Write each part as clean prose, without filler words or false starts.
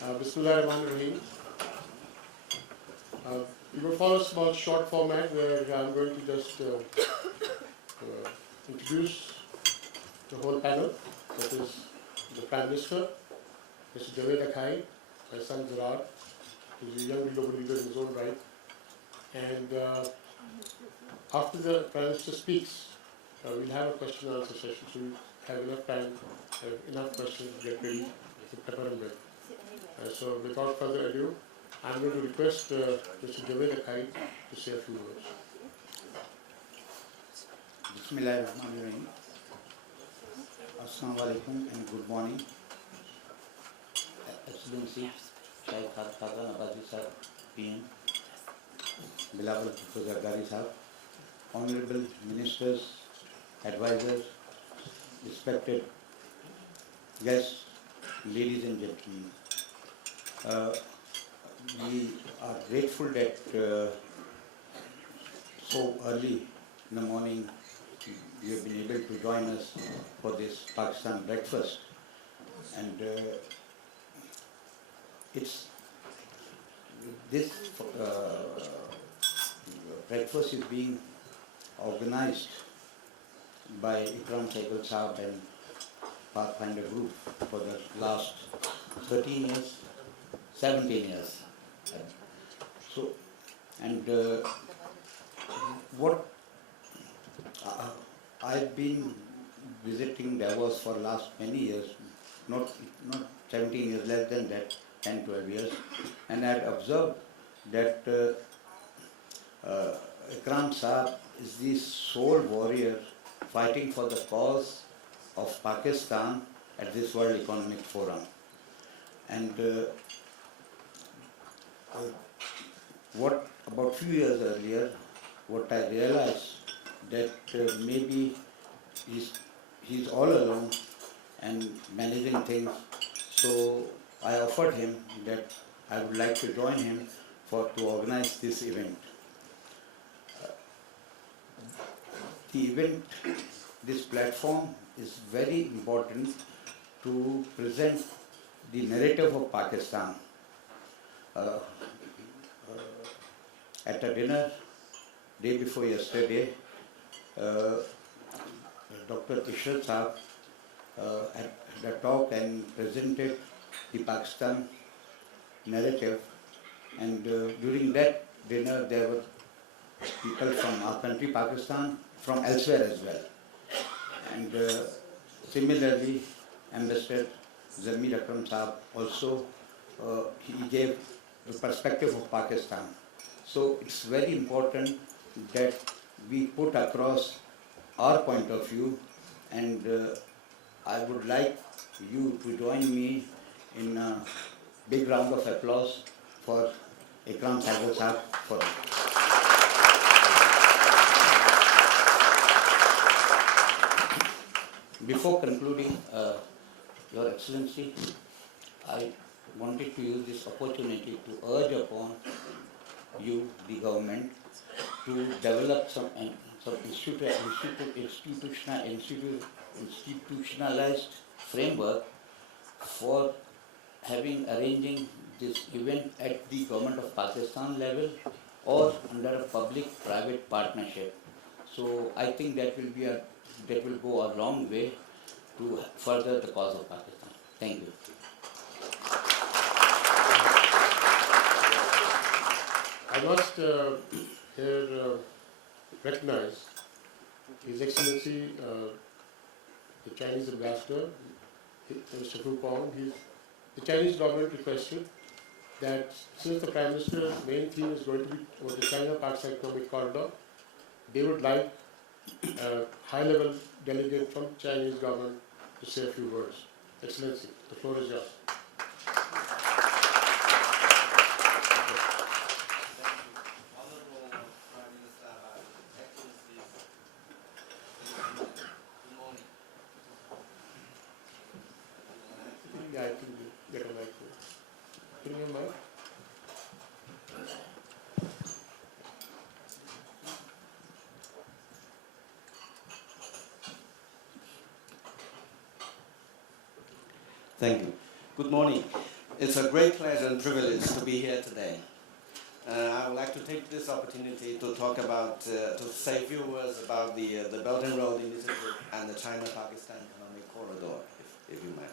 Bismillahirrahmanirrahim. We will follow a small short format where I'm going to just introduce the whole panel. That is the Prime Minister, Mr. Javed Akhai, my son Gerard, who's a young global leader in his own right. And after the Prime Minister speaks, we'll have a question and answer session. So we have enough time, enough questions to get ready to pepper him with. So without further ado, I'm going to request Mr. Javed Akhai to say a few words. Bismillahirrahmanirrahim. Assalamu alaikum and good morning. Excellency, Shaykh Khaza Nabazi Sahib, PM, beloved Professor Gari Sahib, honorable ministers, advisors, respected guests, ladies and gentlemen. We are grateful that so early in the morning you have been able to join us for this Pakistan breakfast, and this breakfast is being organized by Ikram Cycle Saab and Pathfinder group for the last 13 years, 17 years. So, and what I've been visiting Davos for last many years, not 17 years, less than that, 10, 12 years, and I had observed that Ikram Saab is the sole warrior fighting for the cause of Pakistan at this World Economic Forum. And what about few years earlier, what I realized that maybe he's all alone and managing things. So I offered him that I would like to join him to organize this event. The event, this platform is very important to present the narrative of Pakistan. At a dinner day before yesterday, Dr. Ishrat Saab had a talk and presented the Pakistan narrative, and during that dinner there were people from our country, Pakistan, from elsewhere as well. And similarly, Ambassador Zamir Akram Saab also, he gave the perspective of Pakistan. So it's very important that we put across our point of view, and I would like you to join me in a big round of applause for Ikram Cycle Saab for it. Before concluding, Your Excellency, I wanted to use this opportunity to urge upon you, the government, to develop some institutionalized framework for arranging this event at the government of Pakistan level or under a public-private partnership. So I think that will go a long way to further the cause of Pakistan. Thank you. I must here recognize His Excellency, the Chinese Ambassador, Mr. Fu Pong. The Chinese government requested that since the Prime Minister's main theme is going to be about the China-Pakistan Economic Corridor, they would like a high-level delegate from Chinese government to say a few words. Excellency, the floor is yours. Yeah, I think you get a mic. Bring your mic. Thank you. Good morning. It's a great pleasure and privilege to be here today. I would like to take this opportunity to talk about, to say a few words about the Belt and Road Initiative and the China-Pakistan Economic Corridor, if you might.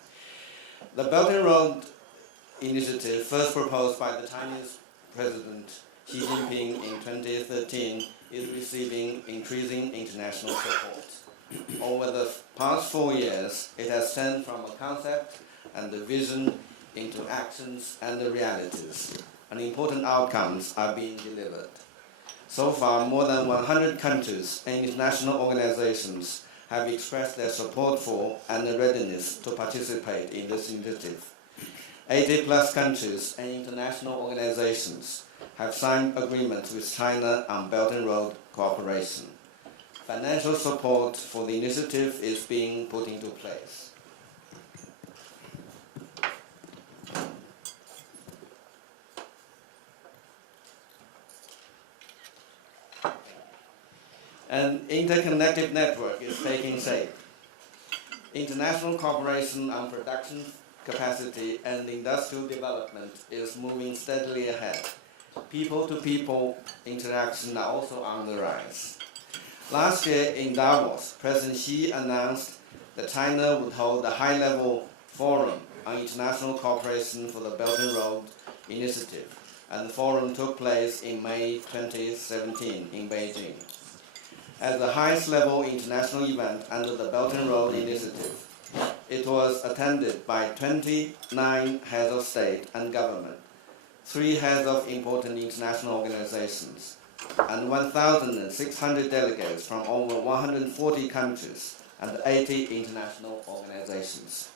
The Belt and Road Initiative, first proposed by the Chinese President Xi Jinping in 2013, is receiving increasing international support. Over the past 4 years, it has turned from a concept and a vision into actions and the realities, and important outcomes are being delivered. So far, more than 100 countries and international organizations have expressed their support for and the readiness to participate in this initiative. 80+ countries and international organizations have signed agreements with China on Belt and Road cooperation. Financial support for the initiative is being put into place. An interconnected network is taking shape. International cooperation on production capacity and industrial development is moving steadily ahead. People-to-people interaction are also on the rise. Last year in Davos, President Xi announced that China would hold a high-level forum on international cooperation for the Belt and Road Initiative, and the forum took place in May 2017 in Beijing. As the highest-level international event under the Belt and Road Initiative, it was attended by 29 heads of state and government, 3 heads of important international organizations, and 1,600 delegates from over 140 countries and 80 international organizations.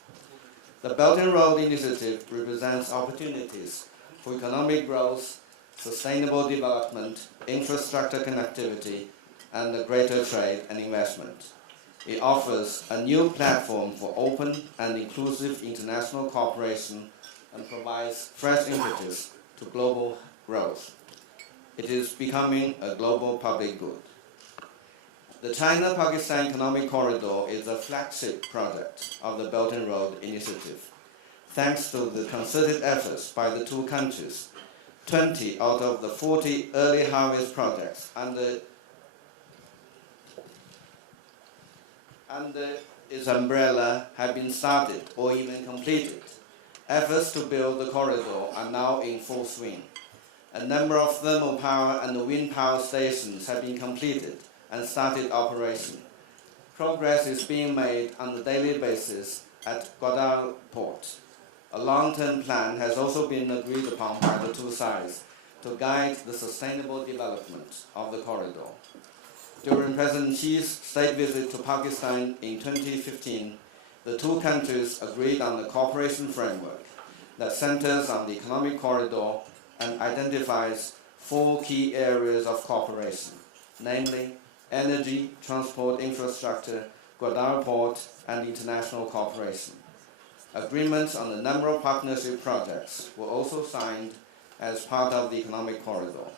The Belt and Road Initiative represents opportunities for economic growth, sustainable development, infrastructure connectivity, and the greater trade and investment. It offers a new platform for open and inclusive international cooperation and provides fresh impetus to global growth. It is becoming a global public good. The China-Pakistan Economic Corridor is a flagship project of the Belt and Road Initiative. Thanks to the concerted efforts by the two countries, 20 out of the 40 early harvest projects under its umbrella have been started or even completed. Efforts to build the corridor are now in full swing. A number of thermal power and wind power stations have been completed and started operation. Progress is being made on a daily basis at Gwadar Port. A long-term plan has also been agreed upon by the two sides to guide the sustainable development of the corridor. During President Xi's state visit to Pakistan in 2015, the two countries agreed on a cooperation framework that centers on the economic corridor and identifies 4 key areas of cooperation, namely energy, transport infrastructure, Gwadar Port, and international cooperation. Agreements on a number of partnership projects were also signed as part of the economic corridor.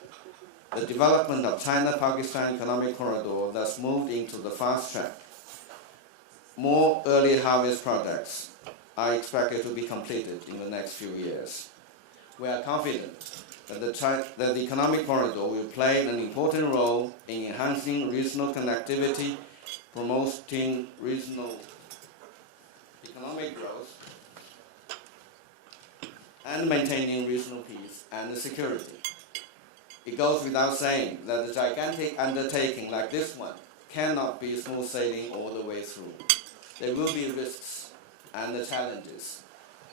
The development of China-Pakistan Economic Corridor thus moved into the fast track. More early harvest projects are expected to be completed in the next few years. We are confident that the economic corridor will play an important role in enhancing regional connectivity, promoting regional economic growth, and maintaining regional peace and security. It goes without saying that a gigantic undertaking like this one cannot be smooth sailing all the way through. There will be risks and challenges.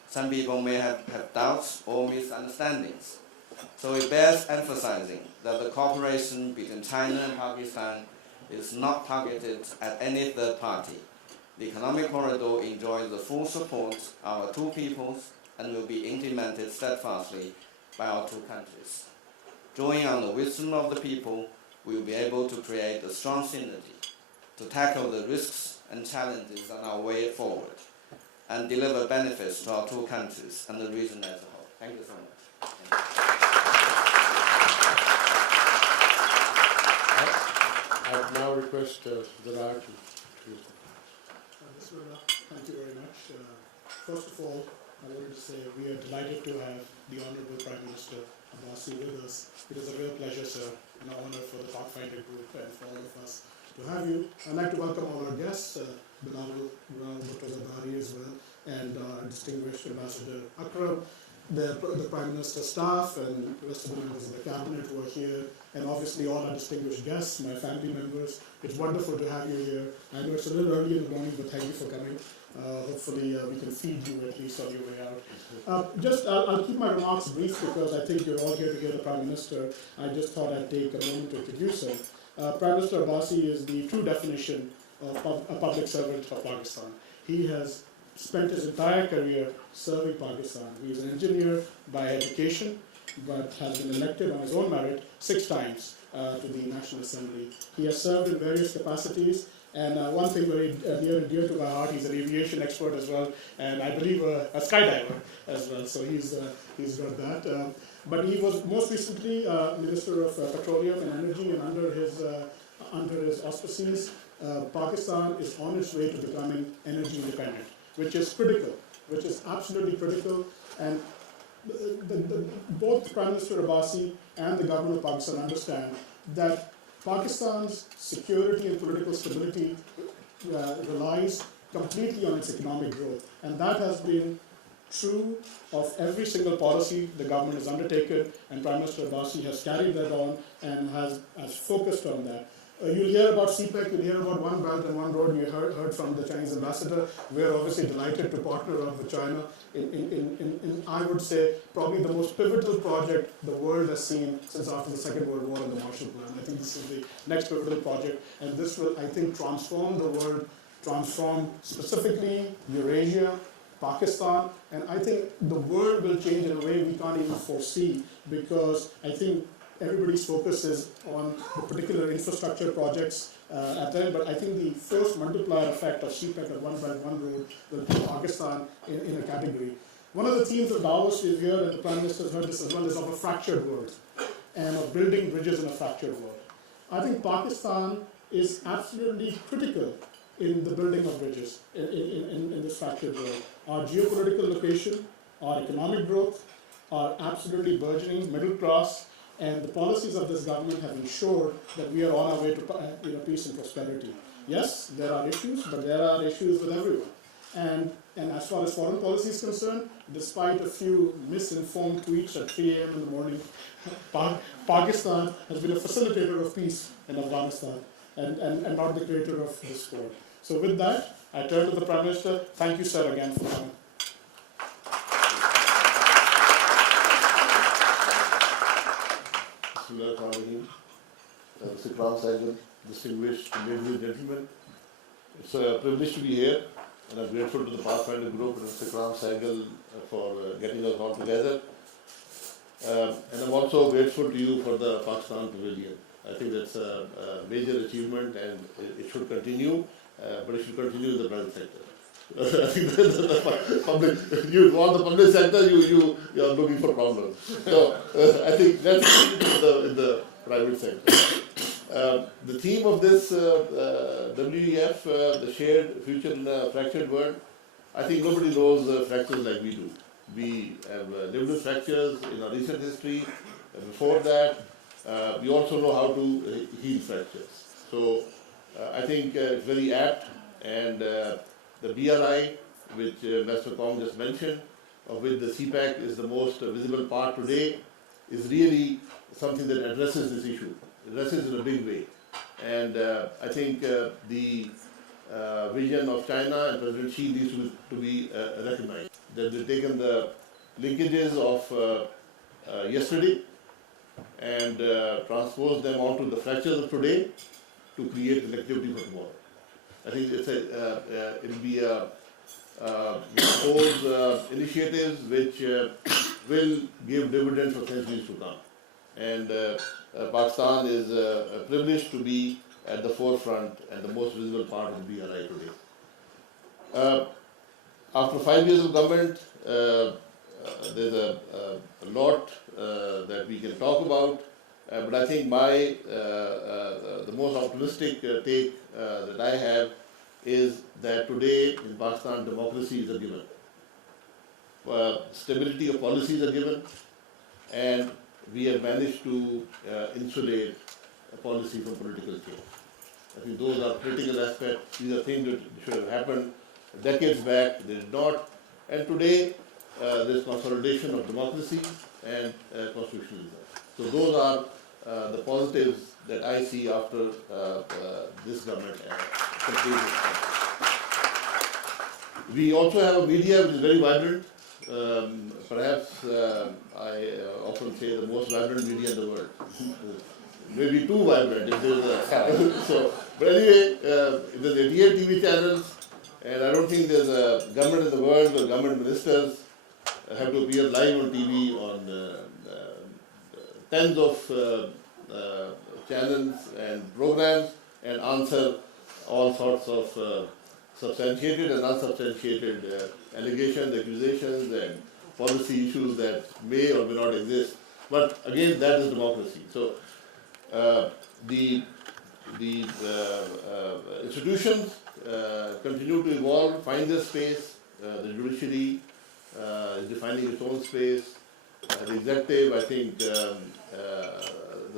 Some people may have doubts or misunderstandings. So it bears emphasizing that the cooperation between China and Pakistan is not targeted at any third party. The economic corridor enjoys the full support of our two peoples and will be implemented steadfastly by our two countries. Drawing on the wisdom of the people, we will be able to create a strong synergy to tackle the risks and challenges on our way forward and deliver benefits to our two countries and the region as a whole. Thank you so much. I would now request Zara to. Thank you very much. First of all, I wanted to say we are delighted to have the Honorable Prime Minister Abbasi with us. It is a real pleasure, sir, and an honor for the Pathfinder Group and for all of us to have you. I'd like to welcome all our guests, Bilal Bhutto as well, and our distinguished Ambassador Akram, the Prime Minister's staff, and the rest of the members of the Cabinet who are here, and obviously all our distinguished guests, my family members. It's wonderful to have you here. I know it's a little early in the morning, but thank you for coming. Hopefully we can feed you at least on your way out. I'll keep my remarks brief because I think you're all here to hear the Prime Minister. I just thought I'd take a moment to introduce him. Prime Minister Abbasi is the true definition of a public servant of Pakistan. He has spent his entire career serving Pakistan. He is an engineer by education, but has been elected on his own merit 6 times to the National Assembly. He has served in various capacities, and one thing very near and dear to my heart, he's an aviation expert as well, and I believe a skydiver as well, so he's got that. But he was most recently Minister of Petroleum and Energy, and under his auspices, Pakistan is on its way to becoming energy independent, which is critical, which is absolutely critical, and both Prime Minister Abbasi and the government of Pakistan understand that Pakistan's security and political stability relies completely on its economic growth, and that has been true of every single policy the government has undertaken, and Prime Minister Abbasi has carried that on and has focused on that. You'll hear about CPEC, you'll hear about One Belt and One Road. You heard from the Chinese ambassador. We're obviously delighted to partner up with China in I would say, probably the most pivotal project the world has seen since after the Second World War and the Marshall Plan. I think this is the next pivotal project, and this will, I think, transform the world, transform specifically Eurasia, Pakistan, and I think the world will change in a way we can't even foresee, because I think everybody's focus is on the particular infrastructure projects at the end, but I think the force multiplier effect of CPEC and One Belt, One Road will put Pakistan in a category. One of the themes of Davos is here, and the Prime Minister has heard this as well, is of a fractured world and of building bridges in a fractured world. I think Pakistan is absolutely critical in the building of bridges in this fractured world. Our geopolitical location, our economic growth, our absolutely burgeoning middle class, and the policies of this government have ensured that we are on our way to peace and prosperity. Yes, there are issues, but there are issues with everyone. And as far as foreign policy is concerned, despite a few misinformed tweets at 3 a.m. in the morning, Pakistan has been a facilitator of peace in Afghanistan and not the creator of discord. So with that, I turn to the Prime Minister. Thank you, sir, again for coming. Mr. Crown Sahib, distinguished ladies and gentlemen, it's a privilege to be here, and I'm grateful to the Pathfinder Group and Mr. Crown Sahib for getting us all together. And I'm also grateful to you for the Pakistan Pavilion. I think that's a major achievement, and it should continue, but it should continue in the private sector. I think the public, you want the public sector, you are looking for problems. So I think that's in the private sector. The theme of this WEF, the shared future in a fractured world, I think nobody knows fractures like we do. We have lived with fractures in our recent history. Before that, we also know how to heal fractures. So I think it's very apt, and the BRI, which Mr. Kong just mentioned, of which the CPEC is the most visible part today, is really something that addresses this issue, addresses it in a big way. And I think the vision of China and President Xi needs to be recognized. That they've taken the linkages of yesterday and transposed them onto the fractures of today to create connectivity for tomorrow. I think it will be those initiatives which will give dividends for centuries to come. And Pakistan is privileged to be at the forefront and the most visible part of the BRI today. After 5 years of government, there's a lot that we can talk about, but I think the most optimistic take that I have is that today in Pakistan democracy is a given. stability of policies are given, and we have managed to insulate a policy from political change. I think those are critical aspects. These are things that should have happened decades back. They did not. And today, there's consolidation of democracy and constitutionalism. So those are the positives that I see after this government completes its term. We also have a media which is very vibrant. Perhaps I often say the most vibrant media in the world. Maybe too vibrant if there's a so. But anyway, there's 88 TV channels, and I don't think there's a government in the world or government ministers have to appear live on TV on tens of channels and programs and answer all sorts of substantiated and unsubstantiated allegations, accusations, and policy issues that may or may not exist. But again, that is democracy. So the institutions continue to evolve, find their space. The judiciary is defining its own space. The executive, I think, the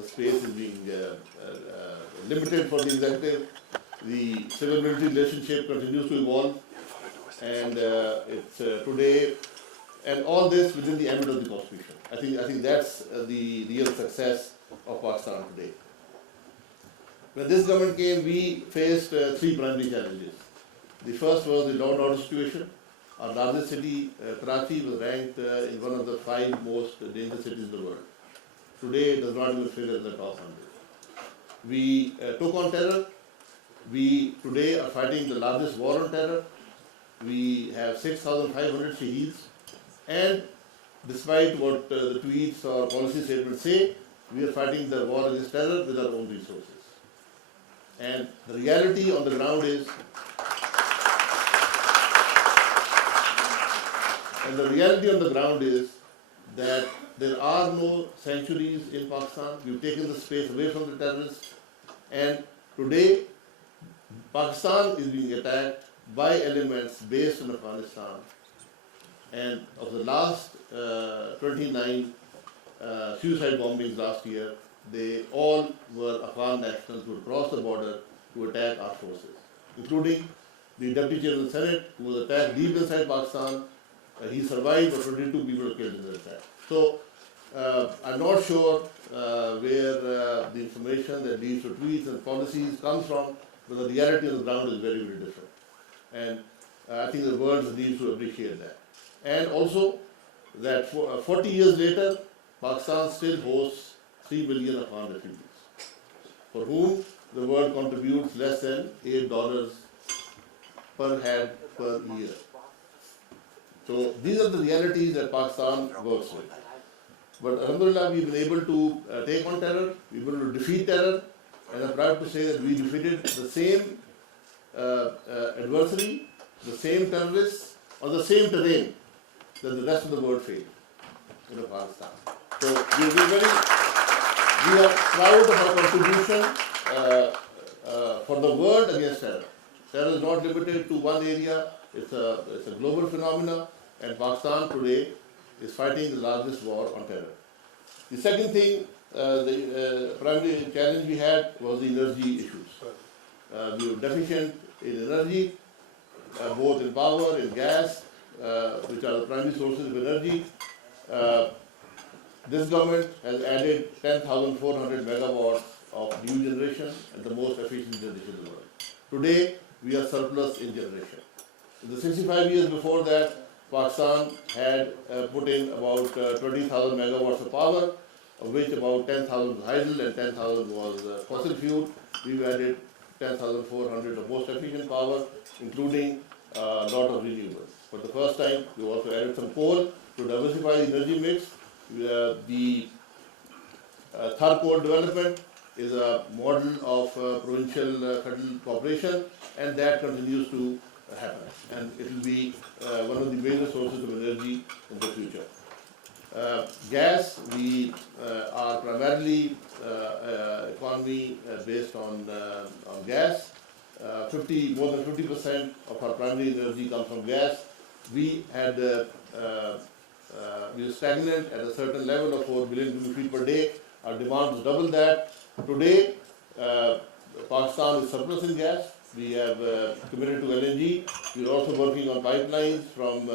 space is being limited for the executive. The civil-military relationship continues to evolve, and it's today, and all this within the ambit of the Constitution. I think that's the real success of Pakistan today. When this government came, we faced three primary challenges. The first was the law and order situation. Our largest city, Karachi, was ranked in one of the 5 most dangerous cities in the world. Today, it does not even figure in the top 100. We took on terror. We today are fighting the largest war on terror. We have 6,500 shaheeds. And despite what the tweets or policy statements say, we are fighting the war against terror with our own resources. And the reality on the ground is, that there are no sanctuaries in Pakistan. We've taken the space away from the terrorists. And today, Pakistan is being attacked by elements based in Afghanistan. And of the last 29 suicide bombings last year, they all were Afghan nationals who crossed the border to attack our forces, including the Deputy Chairman of the Senate, who was attacked deep inside Pakistan. He survived, but 22 people were killed in the attack. So I'm not sure where the information that leads to tweets and policies comes from, but the reality on the ground is very, very different. And I think the world needs to appreciate that. And also that 40 years later, Pakistan still hosts 3 million Afghan refugees, for whom the world contributes less than $8 per head per year. So these are the realities that Pakistan works with. But alhamdulillah, we've been able to take on terror, we've been able to defeat terror, and I'm proud to say that we defeated the same adversary, the same terrorists, on the same terrain that the rest of the world failed in Afghanistan. So we are proud of our contribution for the world against terror. Terror is not limited to one area, it's a global phenomenon, and Pakistan today is fighting the largest war on terror. The second thing, the primary challenge we had was the energy issues. We were deficient in energy, both in power, in gas, which are the primary sources of energy. This government has added 10,400 megawatts of new generation and the most efficient generation in the world. Today, we are surplus in generation. In the 65 years before that, Pakistan had put in about 20,000 megawatts of power, of which about 10,000 was hydel and 10,000 was fossil fuel. We've added 10,400 of most efficient power, including a lot of renewables. For the first time, we also added some coal to diversify the energy mix. The third coal development is a model of provincial federal cooperation, and that continues to happen. And it will be one of the major sources of energy in the future. Gas, we are primarily economy based on gas. More than 50% of our primary energy comes from gas. We had we are stagnant at a certain level of 4 billion cubic feet per day. Our demand is double that. Today, Pakistan is surplus in gas. We have committed to LNG. We are also working on pipelines from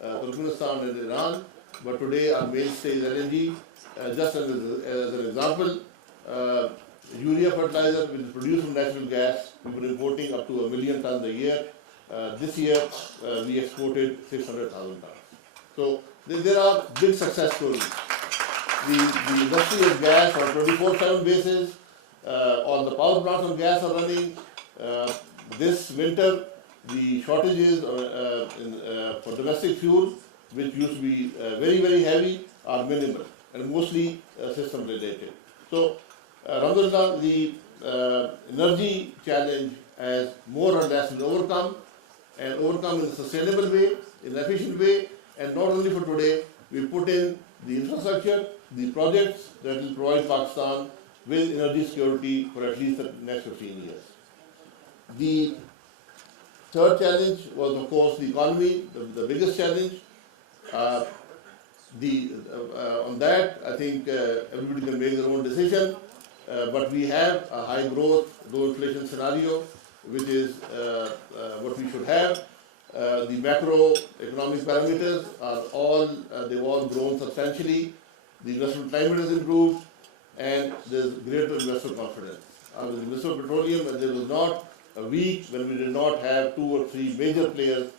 Turkmenistan and Iran. But today, our mainstay is LNG. Just as an example, urea fertilizer, which is produced from natural gas, we were importing up to 1 million tons a year. This year, we exported 600,000 tons. So there are big success stories. The industry has gas on 24/7 basis. All the power plants on gas are running. This winter, the shortages for domestic fuel, which used to be very, very heavy, are minimal and mostly system related. So, alhamdulillah, the energy challenge has more or less been overcome, and overcome in a sustainable way, in an efficient way, and not only for today, we put in the infrastructure, the projects that will provide Pakistan with energy security for at least the next 15 years. The third challenge was, of course, the economy, the biggest challenge. On that, I think everybody can make their own decision, but we have a high growth, low inflation scenario, which is what we should have. The macroeconomic parameters are they've all grown substantially. The investment climate has improved, and there's greater investor confidence. I was in Mr. Petroleum, and there was not a week when we did not have 2 or 3 major players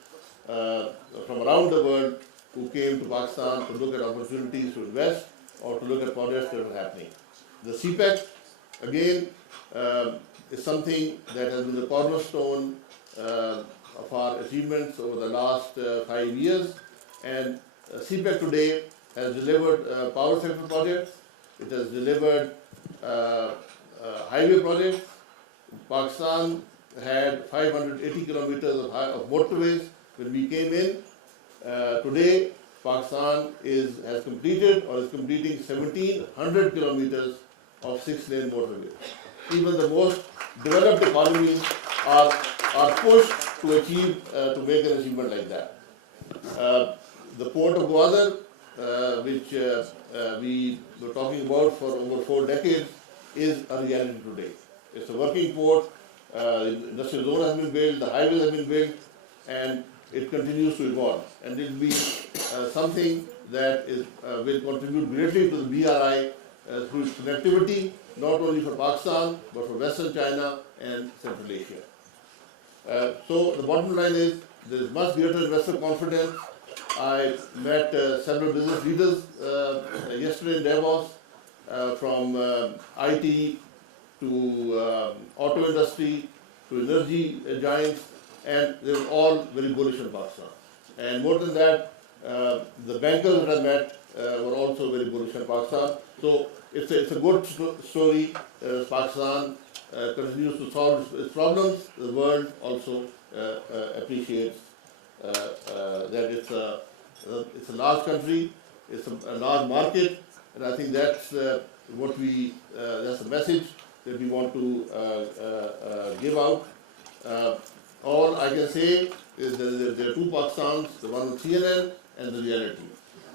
from around the world who came to Pakistan to look at opportunities to invest or to look at projects that are happening. The CPEC, again, is something that has been the cornerstone of our achievements over the last 5 years. And CPEC today has delivered power sector projects, it has delivered highway projects. Pakistan had 580 kilometers of motorways when we came in. Today, Pakistan has completed or is completing 1,700 kilometers of 6-lane motorways. Even the most developed economies are pushed to achieve, to make an achievement like that. The port of Gwadar, which we were talking about for over 4 decades, is a reality today. It's a working port, the industrial zone has been built, the highways have been built, and it continues to evolve. And it will be something that will contribute greatly to the BRI through its connectivity, not only for Pakistan, but for Western China and Central Asia. So the bottom line is, there is much greater investor confidence. I met several business leaders yesterday in Davos, from IT to auto industry to energy giants, and they were all very bullish on Pakistan. And more than that, the bankers that I met were also very bullish on Pakistan. So it's a good story. Pakistan continues to solve its problems. The world also appreciates that it's a large country, it's a large market, and I think that's that's the message that we want to give out. All I can say is that there are 2 Pakistans, the one on CNN and the reality.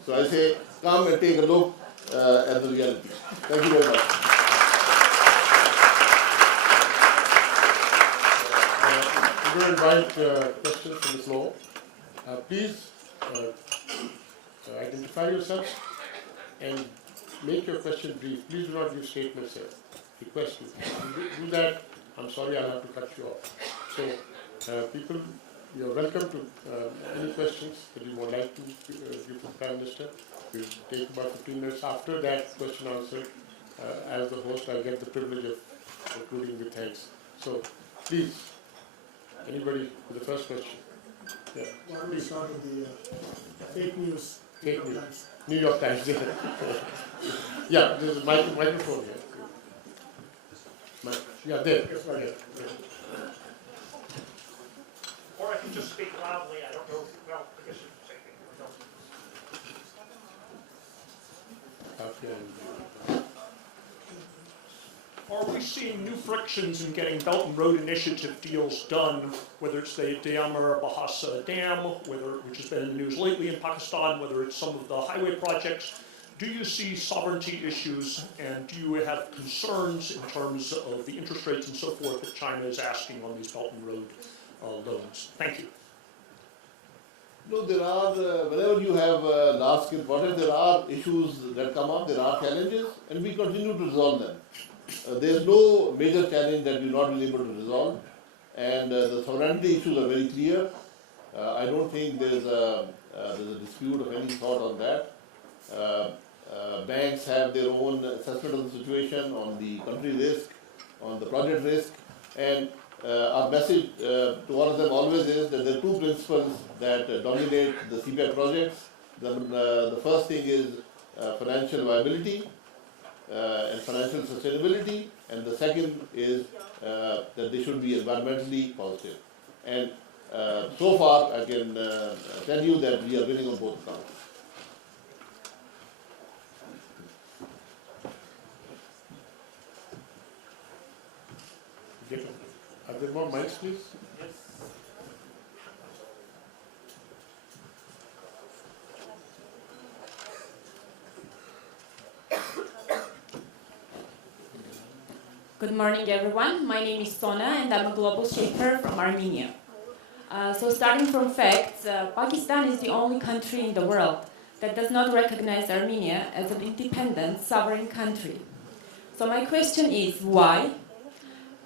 So I say, come and take a look at the reality. Thank you very much. We're going to invite questions from the floor. Please identify yourself and make your question brief. Please do not give statements here. Request you. If you do that, I'm sorry, I'll have to cut you off. So, people, you're welcome to any questions that you would like to give to the Prime Minister. We'll take about 15 minutes. After that question answer, as the host, I get the privilege of concluding with thanks. So, please, anybody with the first question? Yeah. Why don't we start with the fake news? Fake news. New York Times. Yeah, there's a microphone here. Yeah, there. Yes, right. Yeah. Or I can just speak loudly, I don't know, well, I guess you can say it, or don't. Okay. Are we seeing new frictions in getting Belt and Road Initiative deals done, whether it's the Dhamra Bahasa Dam, which has been in the news lately in Pakistan, whether it's some of the highway projects? Do you see sovereignty issues, and do you have concerns in terms of the interest rates and so forth that China is asking on these Belt and Road loans? Thank you. No, there are, whenever you have large-scale projects, there are issues that come up, there are challenges, and we continue to resolve them. There is no major challenge that we've not been able to resolve, and the sovereignty issues are very clear. I don't think there's a dispute of any sort on that. Banks have their own assessment of the situation on the country risk, on the project risk, and our message to all of them always is that there are two principles that dominate the CPI projects. The first thing is financial viability and financial sustainability, and the second is that they should be environmentally positive. And so far, I can tell you that we are winning on both counts. Are there more mics, please? Good morning, everyone. My name is Sona, and I'm a global shaper from Armenia. So starting from facts, Pakistan is the only country in the world that does not recognize Armenia as an independent, sovereign country. So my question is, why?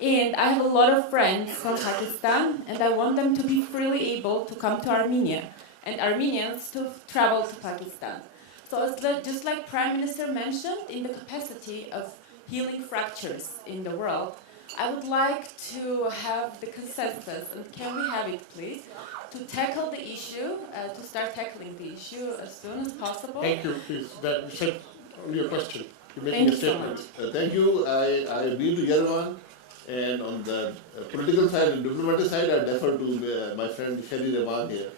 And I have a lot of friends from Pakistan, and I want them to be freely able to come to Armenia, and Armenians to travel to Pakistan. So it's just like Prime Minister mentioned, in the capacity of healing fractures in the world, I would like to have the consensus, and can we have it please, to tackle the issue, to start tackling the issue as soon as possible. Thank you, please. That you said only a question. You're making Thank a you so statement. much. Thank you. I've been to Yerevan, and on the political side and diplomatic side, I defer to my friend Sherry Rahman here.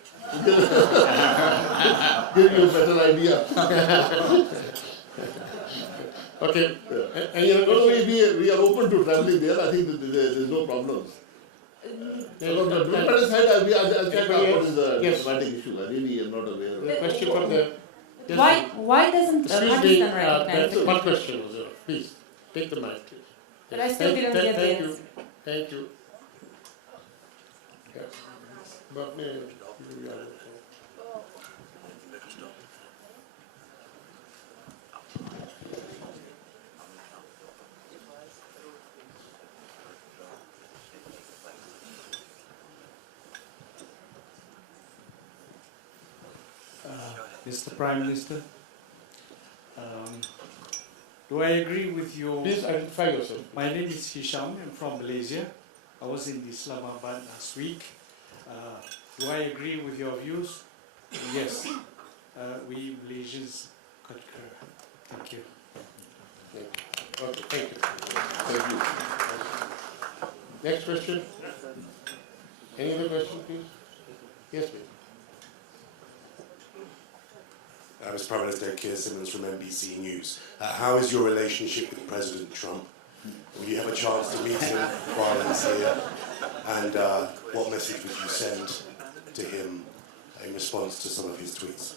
Give you a better idea. Okay. Any other questions? We are open to traveling there. I think that there's no problems. So on the diplomatic side, I'll check out what is the diplomatic issue. I really am not aware of The it. question from the... Yes, Why doesn't excuse me, Pakistan recognize that's it? one question was there. Please, take the mic, please. But I still didn't get the Thank you. answer. Thank you. Yes. But, Mr. Prime Minister, do I agree with your... please identify yourself. My name is Hisham, I'm from Malaysia. I was in Islamabad last week. Do I agree with your views? Yes, we Malaysians concur. Thank you. Okay, thank you. Thank you. Next question. Any other question, please? Yes, please. Mr. Prime Minister, Keir Simmons from NBC News. How is your relationship with President Trump? Will you have a chance to meet him while he's here? And what message would you send to him in response to some of his tweets?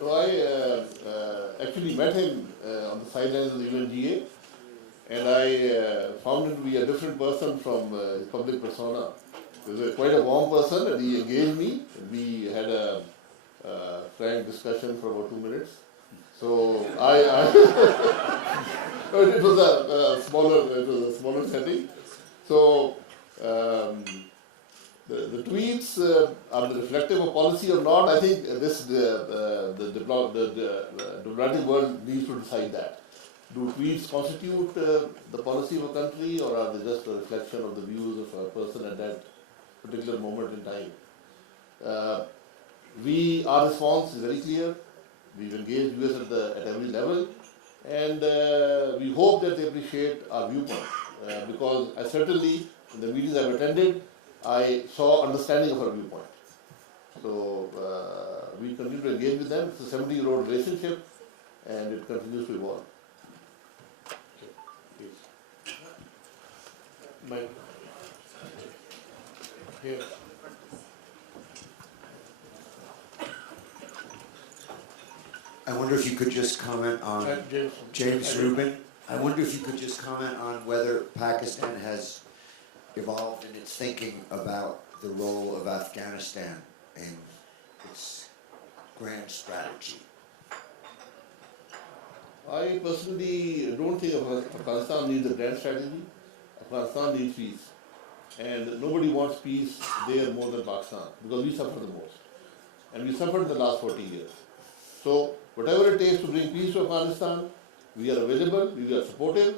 So I actually met him on the sidelines of the UNGA, and I found him to be a different person from his public persona. He was quite a warm person, and he engaged me. We had a frank discussion for about 2 minutes. So it was a smaller setting. So the tweets are they reflective of policy or not? I think the diplomatic world needs to decide that. Do tweets constitute the policy of a country, or are they just a reflection of the views of a person at that particular moment in time? Our response is very clear. We've engaged US at every level, and we hope that they appreciate our viewpoint. Because I certainly, in the meetings I've attended, I saw understanding of our viewpoint. So we continue to engage with them. It's a 70-year-old relationship, and it continues to evolve. Mike. Here. I wonder if you could just comment on, James. James Rubin, I wonder if you could just comment on whether Pakistan has evolved in its thinking about the role of Afghanistan in its grand strategy. I personally don't think Afghanistan needs a grand strategy. Afghanistan needs peace. And nobody wants peace there more than Pakistan, because we suffer the most. And we suffered the last 40 years. So whatever it takes to bring peace to Afghanistan, we are available, we are supportive.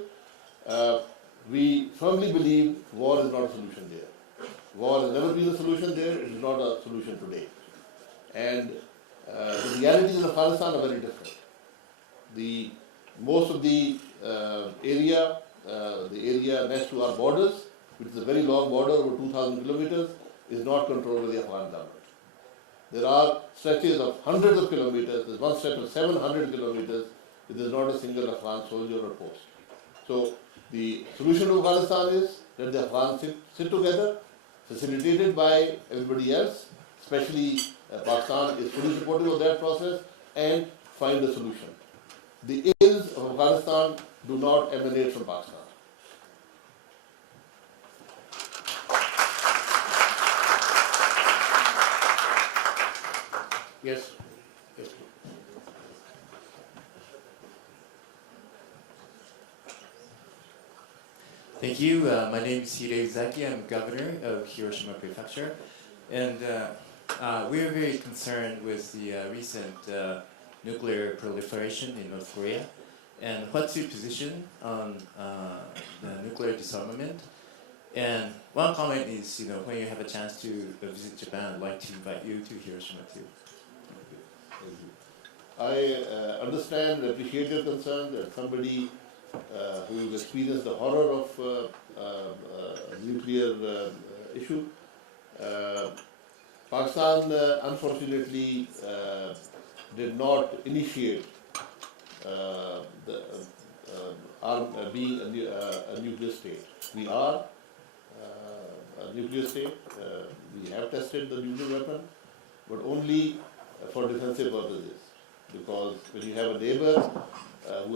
We firmly believe war is not a solution there. War has never been a solution there, it is not a solution today. And the realities in Afghanistan are very different. Most of the area next to our borders, which is a very long border, over 2,000 kilometers, is not controlled by the Afghan government. There are stretches of hundreds of kilometers, there's one stretch of 700 kilometers, where there's not a single Afghan soldier or post. So the solution to Afghanistan is that the Afghans sit together, facilitated by everybody else, especially Pakistan is fully supportive of that process, and find a solution. The ills of Afghanistan do not emanate from Pakistan. Yes. Yes. Thank you. My name is Hide Uzaki. I'm governor of Hiroshima Prefecture. And we're very concerned with the recent nuclear proliferation in North Korea. And what's your position on the nuclear disarmament? And one comment is, when you have a chance to visit Japan, I'd like to invite you to Hiroshima too. I understand and appreciate your concern that somebody who has experienced the horror of nuclear issue. Pakistan unfortunately did not initiate being a nuclear state. We are a nuclear state. We have tested the nuclear weapon, but only for defensive purposes. Because when you have a neighbor who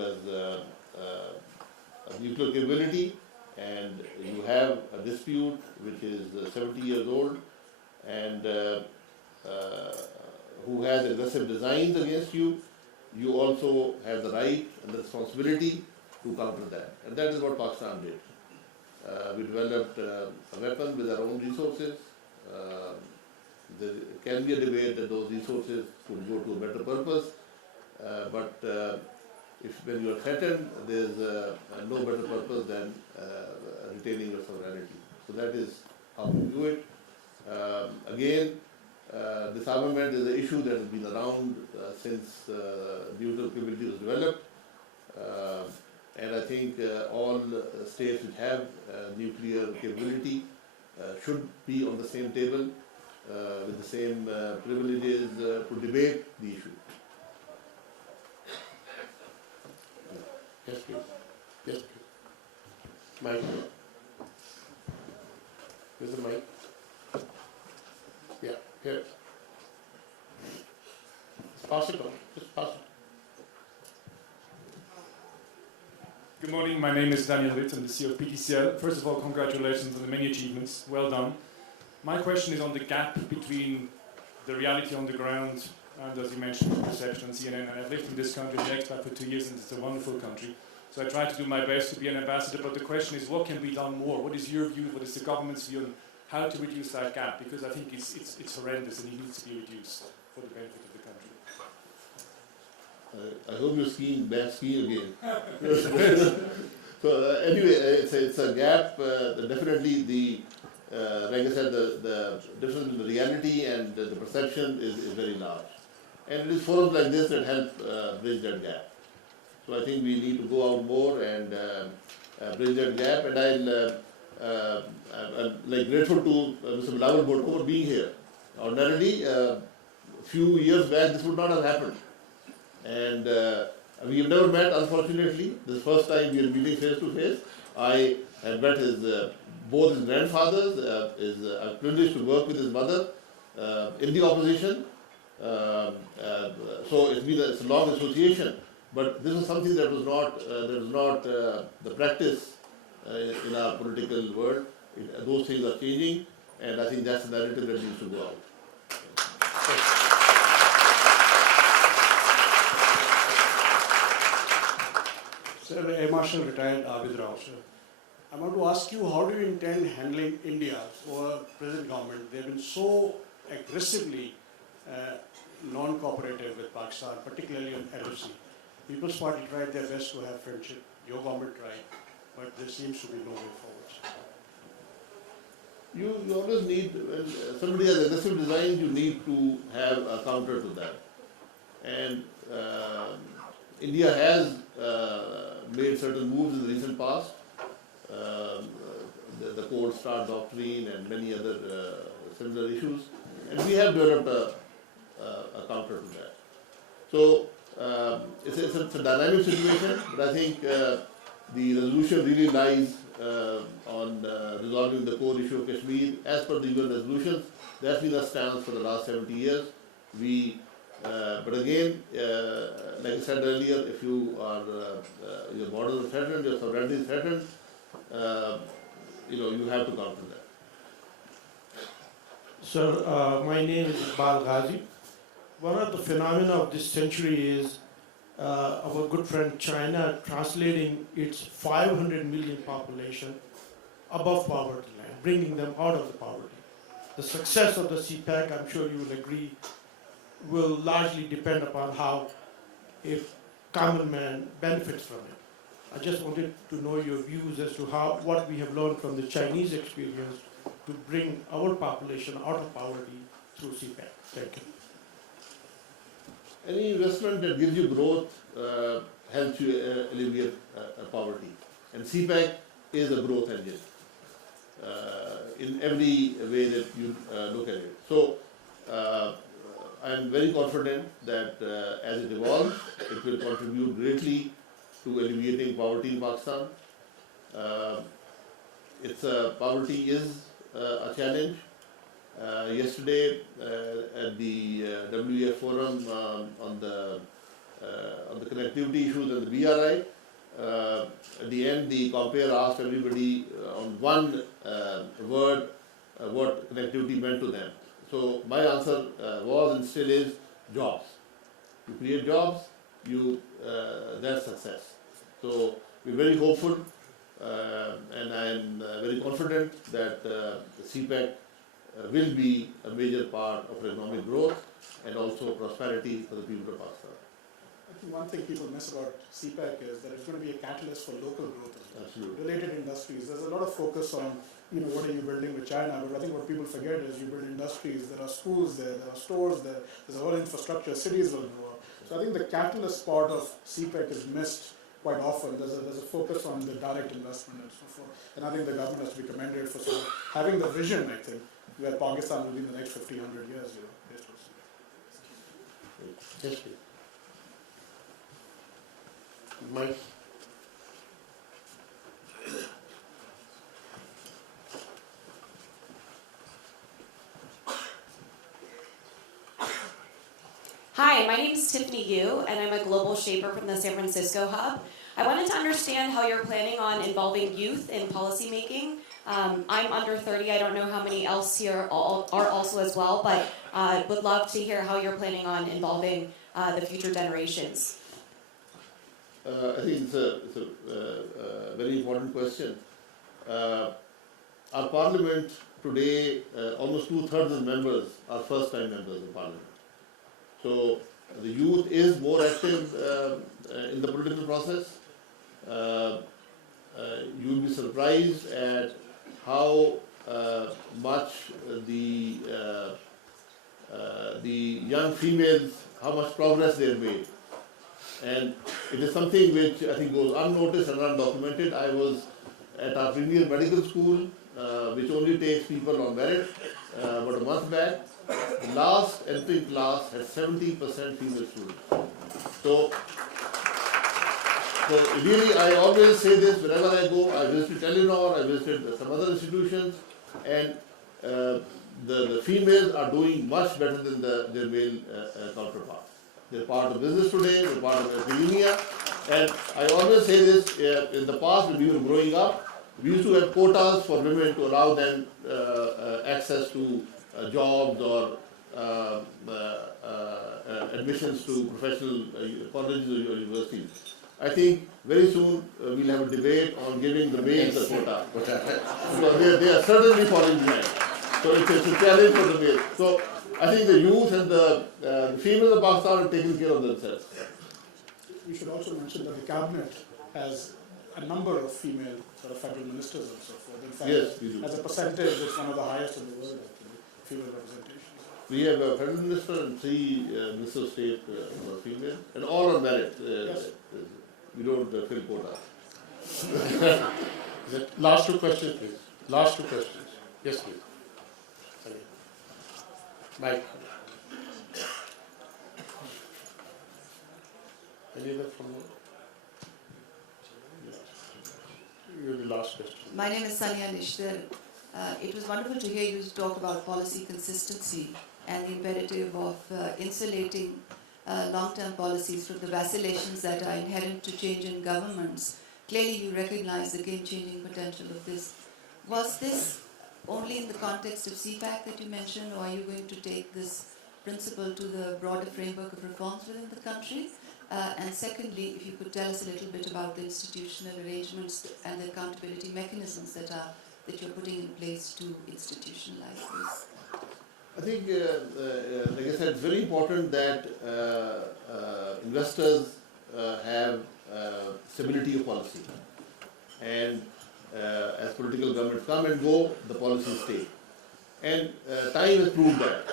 has a nuclear capability, and you have a dispute which is 70 years old, and who has aggressive designs against you, you also have the right and the responsibility to counter that. And that is what Pakistan did. We developed a weapon with our own resources. There can be a debate that those resources could go to a better purpose, but when you are threatened, there is no better purpose than retaining your sovereignty. So that is how we do it. Again, disarmament is an issue that has been around since nuclear capability was developed, and I think all states which have nuclear capability should be on the same table with the same privileges to debate the issue. Yes, please. Yes, please. Mike. Here's the mic. Yeah, here. It's possible. It's possible. Good morning, my name is Daniel Witt, I'm the CEO of PTCL. First of all, congratulations on the many achievements, well done. My question is on the gap between the reality on the ground and, as you mentioned, the perception on CNN. And I've lived in this country, the expat, for 2 years, and it's a wonderful country. So I try to do my best to be an ambassador, but the question is, what can be done more? What is your view, what is the government's view on how to reduce that gap? Because I think it's horrendous and it needs to be reduced for the benefit of the country. I hope you're skiing, back skiing again. So anyway, it's a gap. Definitely the like I said, the difference in the reality and the perception is very large. And it is forums like this that help bridge that gap. So I think we need to go out more and bridge that gap. And I'm like grateful to Mr. Bilawal Bhutto for being here. Ordinarily, a few years back, this would not have happened. And we have never met, unfortunately. This is the first time we are meeting face to face. I had met both his grandfathers. I'm privileged to work with his mother in the opposition. So it's a long association. But this is something that was not the practice in our political world. Those things are changing, and I think that's the narrative that needs to go out. Sir, Air Marshal retired Abid Rao, sir. I want to ask you, how do you intend handling India or present government? They've been so aggressively non-cooperative with Pakistan, particularly on LOC. People's Party tried their best to have friendship. Your government tried, but there seems to be no way forward. You always need, when somebody has aggressive design, you need to have a counter to that. And India has made certain moves in the recent past. The Cold Star Doctrine and many other similar issues. And we have developed a counter to that. So it's a dynamic situation, but I think the resolution really lies on resolving the core issue of Kashmir. As per the UN resolutions, that's been our stance for the last 70 years. But again, like I said earlier, if you are your borders are threatened, your sovereignty is threatened, you have to counter that. Sir, my name is Iqbal Ghazi. One of the phenomena of this century is our good friend China translating its 500 million population above poverty line, bringing them out of the poverty. The success of the CPEC, I'm sure you will agree, will largely depend upon how a common man benefits from it. I just wanted to know your views as to what we have learned from the Chinese experience to bring our population out of poverty through CPEC. Thank you. Any investment that gives you growth helps you alleviate poverty. And CPEC is a growth engine in every way that you look at it. So I am very confident that as it evolves, it will contribute greatly to alleviating poverty in Pakistan. Poverty is a challenge. Yesterday at the WEF forum on the connectivity issues and the BRI, at the end the compere asked everybody on one word what connectivity meant to them. So my answer was and still is jobs. You create jobs, that's success. So we're very hopeful and I'm very confident that the CPEC will be a major part of economic growth and also prosperity for the people of Pakistan. I think one thing people miss about CPEC is that it's going to be a catalyst for local growth as well. Absolutely. Related industries. There's a lot of focus on, what are you building with China, but I think what people forget is you build industries, there are schools there are stores there, there's a whole infrastructure, cities will grow up. So I think the catalyst part of CPEC is missed quite often. There's a focus on the direct investment and so forth. And I think the government has to be commended for sort of having the vision, I think, where Pakistan will be in the next 50, 100 years, based on CPEC. Yes, please. Mike. Hi, my name is Tiffany Yu, and I'm a global shaper from the San Francisco hub. I wanted to understand how you're planning on involving youth in policymaking. I'm under 30, I don't know how many else here are also as well, but would love to hear how you're planning on involving the future generations. I think it's a very important question. Our parliament today, almost 2/3 of the members are first-time members of parliament. So the youth is more active in the political process. You will be surprised at how much the young females, how much progress they have made. And it is something which I think goes unnoticed and undocumented. I was at our premier medical school, which only takes people on merit, about a month back. The last entering class had 70% female students. So So really, I always say this whenever I go. I visited Telenor, I visited some other institutions, and the females are doing much better than their male counterparts. They're part of business today, they're part of academia, and I always say this, in the past when we were growing up, we used to have quotas for women to allow them access to jobs or admissions to professional colleges or universities. I think very soon we'll have a debate on giving the males a quota. Because they are certainly falling behind. So it's a challenge for the males. So I think the youth and the females of Pakistan are taking care of themselves. We should also mention that the cabinet has a number of female sort of federal ministers and so forth. In fact, Yes, we do. as a percentage, it's one of the highest in the world, actually, female representation. We have a federal minister and 3 ministers of state who are female, and all on merit. Yes. We don't fill quota. Last 2 questions, please. Last 2 questions. Yes, please. Sorry. Mike. Any other from you? You're the last question. My name is Sania Nishtar. It was wonderful to hear you talk about policy consistency and the imperative of insulating long-term policies from the vacillations that are inherent to change in governments. Clearly you recognize the game-changing potential of this. Was this only in the context of CPAC that you mentioned, or are you going to take this principle to the broader framework of reforms within the country? And secondly, if you could tell us a little bit about the institutional arrangements and the accountability mechanisms that you're putting in place to institutionalize this. I think, like I said, it's very important that investors have stability of policy. And as political governments come and go, the policies stay. And time has proved that.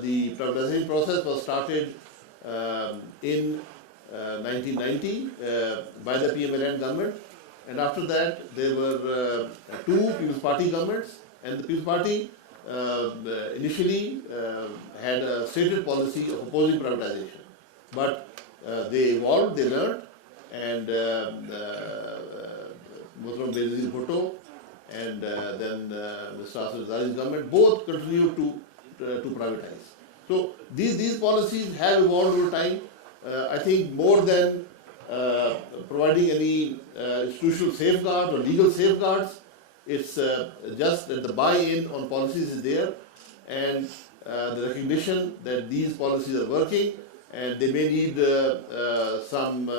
The privatization process was started in 1990 by the PMLN government. And after that, there were 2 People's Party governments, and the People's Party initially had a stated policy of opposing privatization. But they evolved, they learned, and Muslim Benazir Bhutto and then Mr. Asif Zari's government both continued to privatize. So these policies have evolved over time. I think more than providing any institutional safeguards or legal safeguards, it's just that the buy-in on policies is there, and the recognition that these policies are working, and they may need some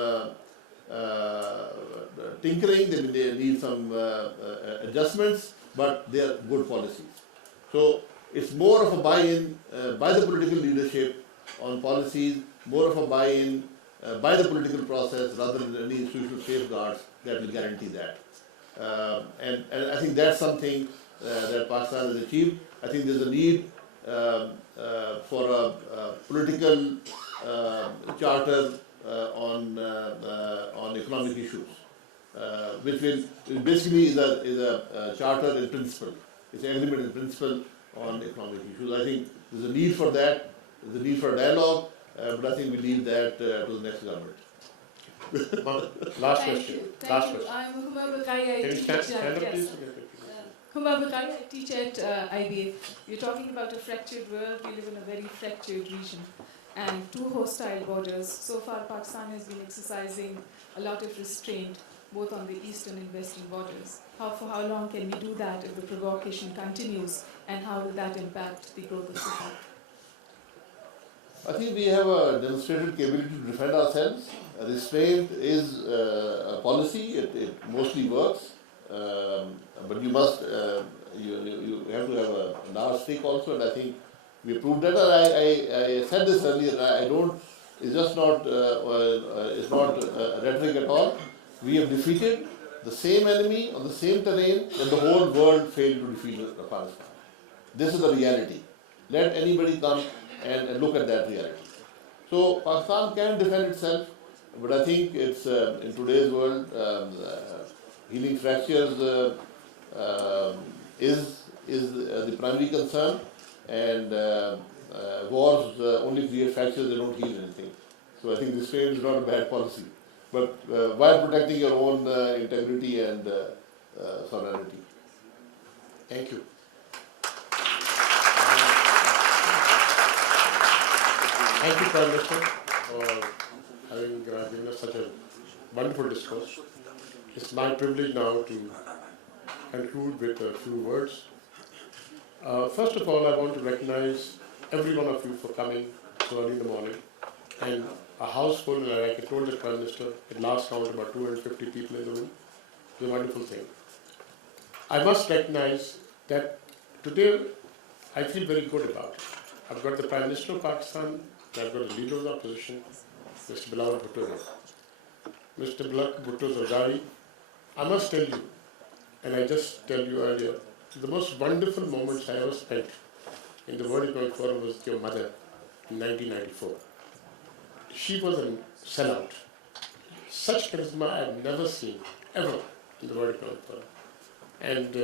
tinkering, they may need some adjustments, but they are good policies. So it's more of a buy-in by the political leadership on policies, more of a buy-in by the political process rather than any institutional safeguards that will guarantee that. And I think that's something that Pakistan has achieved. I think there's a need for a political charter on economic issues, which basically is a charter in principle. It's an agreement in principle on economic issues. I think there's a need for that. There's a need for dialogue, but I think we leave that to the next government. Last question. Thank you. I'm Huma Bakaya. Can you stand up, please? Huma Bakaya, I teach at IBA. You're talking about a fractured world. We live in a very fractured region and 2 hostile borders. So far, Pakistan has been exercising a lot of restraint, both on the eastern and western borders. For how long can we do that if the provocation continues, and how will that impact the growth of society? I think we have a demonstrated capability to defend ourselves. Restraint is a policy, it mostly works, but you must, you have to have a large stick also, and I think we proved that. I said this earlier, it's just not, it's not rhetoric at all. We have defeated the same enemy on the same terrain that the whole world failed to defeat Afghanistan. This is the reality. Let anybody come and look at that reality. So Pakistan can defend itself, but I think it's in today's world, healing fractures is the primary concern, and wars only create fractures, they don't heal anything. So I think this is not a bad policy. but while protecting your own integrity and sovereignty. Thank you. Thank you, Prime Minister, for having given us such a wonderful discourse. It's my privilege now to conclude with a few words. First of all, I want to recognize every one of you for coming so early in the morning. And a house full, like I told the Prime Minister, at last count about 250 people in the room. It's a wonderful thing. I must recognize that today I feel very good about it. I've got the Prime Minister of Pakistan, and I've got the Leader of the Opposition, Mr. Bilal Bhutto. Mr. Bilal Bhutto Zardari, I must tell you, and I just tell you earlier, the most wonderful moments I ever spent in the World Economic Forum was with your mother in 1994. She was a sellout. Such charisma I've never seen, ever, in the World Economic Forum. And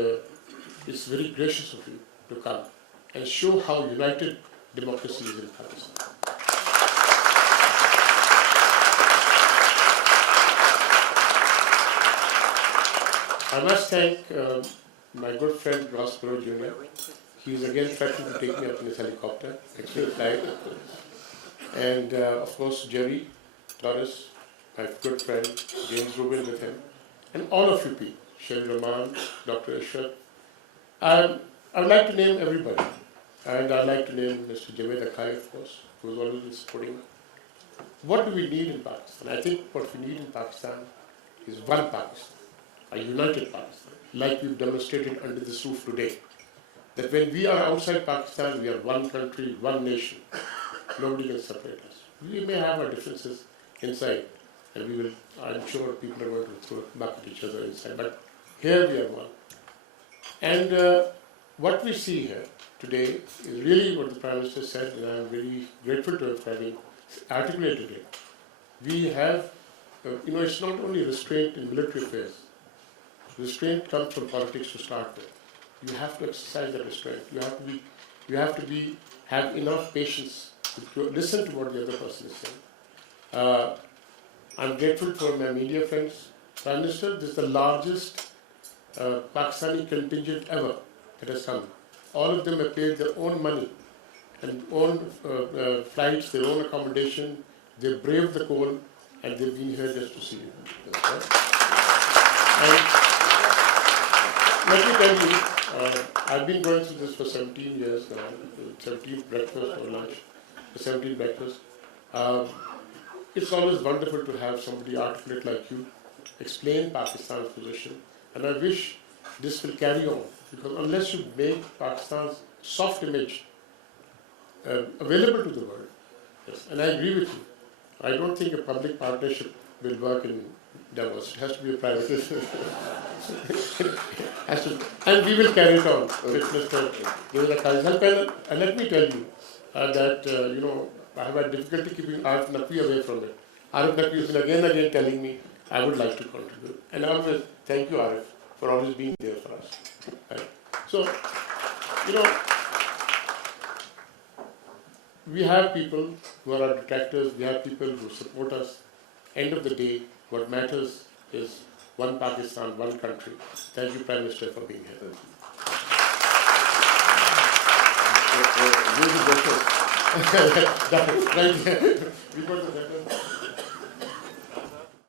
it's very gracious of you to come and show how united democracy is in Pakistan. I must thank my good friend Ross Perot Jr. He is again threatening to take me up in his helicopter, actually flight. And of course Jerry Torres, my good friend, James Rubin with him, and all of you people, Sherry Rahman, Dr. Ishrat. I would like to name everybody, and I'd like to name Mr. Javed Akai, of course, who is always been supporting. What do we need in Pakistan? I think what we need in Pakistan is one Pakistan, a united Pakistan, like we've demonstrated under this roof today. That when we are outside Pakistan, we are one country, one nation. Nobody can separate us. We may have our differences inside, and we will, I'm sure people are going to throw back at each other inside, but here we are one. And what we see here today is really what the Prime Minister said, and I'm very grateful to him for having articulated it. We have, it's not only restraint in military affairs. Restraint comes from politics to start with. You have to exercise that restraint. You have to have enough patience to listen to what the other person is saying. I'm grateful for my media friends. Prime Minister, this is the largest Pakistani contingent ever that has come. All of them have paid their own money and own flights, their own accommodation. They braved the cold, and they've been here just to see you. And let me tell you, I've been going through this for 17 years now, 17 breakfast or lunch, 17 breakfast. It's always wonderful to have somebody articulate like you explain Pakistan's position, and I wish this will carry on, because unless you make Pakistan's soft image available to the world, yes, and I agree with you, I don't think a public partnership will work in Davos. It has to be a private. And we will carry it on with Mr. Davos Akai's. And let me tell you that, I have had difficulty keeping Arif Naqvi away from it. Arif Naqvi has been again and again telling me, I would like to contribute. And I always thank you, Arif, for always being there for us. Right. So, we have people who are our detractors, we have people who support us. End of the day, what matters is one Pakistan, one country. Thank you, Prime Minister, for being here. Right. We got the